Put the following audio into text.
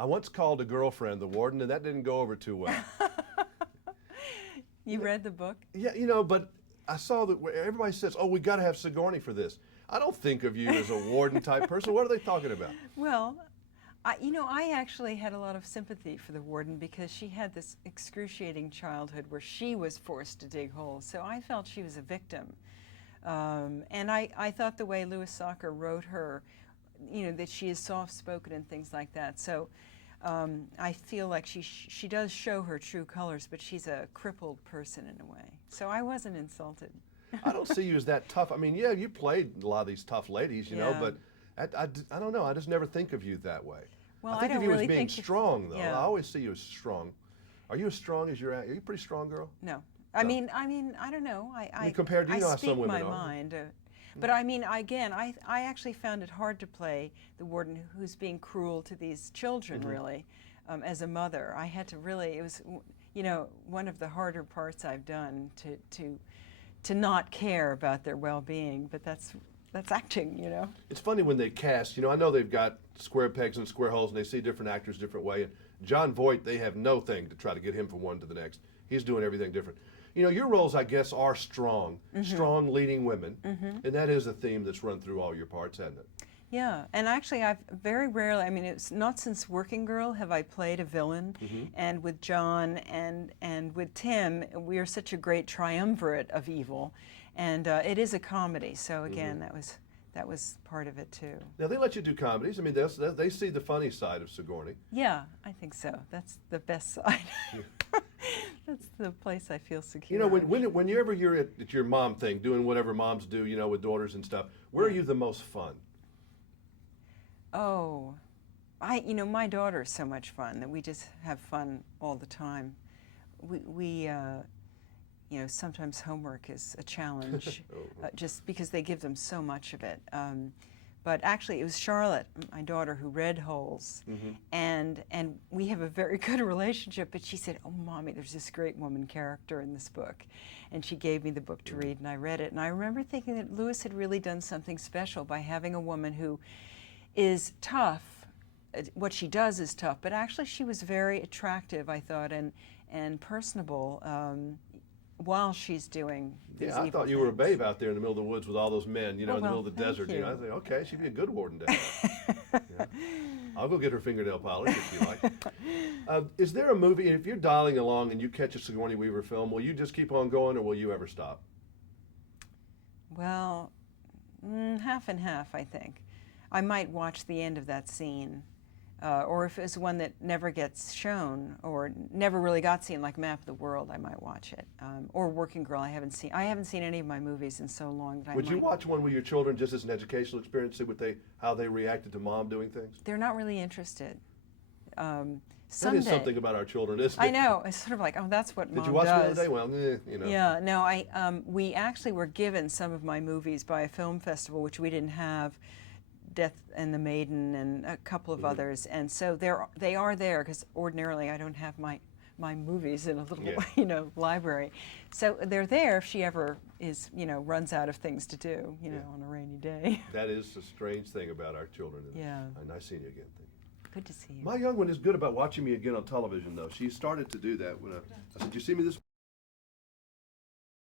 I once called a girlfriend the warden, and that didn't go over too well. You read the book? Yeah, you know, but I saw that everybody says, oh, we got to have Sigourney for this. I don't think of you as a warden type person. What are they talking about? Well, I actually had a lot of sympathy for the warden because she had this excruciating childhood where she was forced to dig holes. So I felt she was a victim. And I thought the way Louis Sachar wrote her, that she is soft-spoken and things like that. So I feel like she does show her true colors, but she's a crippled person in a way. So I wasn't insulted. I don't see you as that tough. I mean, yeah, you played a lot of these tough ladies, you know, but I don't know. I just never think of you that way. Well, I think of you as being strong, though. Yeah. I always see you as strong. Are you as strong as you're at? Are you a pretty strong girl? No. I mean, I don't know. Compared to, you know how some women speak my mind. But I mean, again, I actually found it hard to play the warden who's being cruel to these children, really, as a mother. I had to really, it was, one of the harder parts I've done to not care about their well-being, but that's acting, It's funny when they cast, I know they've got square pegs and square holes and they see different actors different way. And John Voight, they have no thing to try to get him from one to the next. He's doing everything different. Your roles, I guess, are strong, strong leading women, and that is a theme that's run through all your parts, hasn't it? Yeah, and actually I've very rarely, I mean, it's not since Working Girl have I played a villain, and with John and with Tim, we are such a great triumvirate of evil, and it is a comedy, so again, that was part of it too. Now, they let you do comedies. I mean, they see the funny side of Sigourney. Yeah, I think so. That's the best side. That's the place I feel secure. Whenever you're at your mom thing, doing whatever moms do, with daughters and stuff, where are you the most fun? Oh, my daughter's so much fun that we just have fun all the time. We sometimes homework is a challenge, just because they give them so much of it. But actually, it was Charlotte, my daughter, who read Holes, and we have a very good relationship. But she said, "Oh, Mommy, there's this great woman character in this book," and she gave me the book to read, and I read it. And I remember thinking that Louis had really done something special by having a woman who is tough. What she does is tough, but actually, she was very attractive, I thought, and personable. While she's doing these I thought you were a babe out there in the middle of the woods with all those men, in the middle of the desert. I think, okay, she'd be a good warden down there. I'll go get her fingernail polish if you like. Is there a movie, if you're dialing along and you catch a Sigourney Weaver film, will you just keep on going or will you ever stop? Well, half and half, I think. I might watch the end of that scene. Or if it's one that never gets shown or never really got seen, like Map of the World, I might watch it. Or Working Girl, I haven't seen any of my movies in so long that Would you watch one with your children just as an educational experience, see how they reacted to Mom doing things? They're not really interested. That is something about our children, isn't it? I know. It's sort of like, oh, that's what Mom does. Did you watch it the other day? Well, Yeah, no, we actually were given some of my movies by a film festival, which we didn't have. Death and the Maiden and a couple of others, and so they are there because ordinarily I don't have my movies in a little library, so they're there if she ever is runs out of things to do on a rainy day. That is the strange thing about our children. Yeah. Nice seeing you again. Thank you. Good to see you. My young one is good about watching me again on television, though. She started to do that when I said, "You see me this?"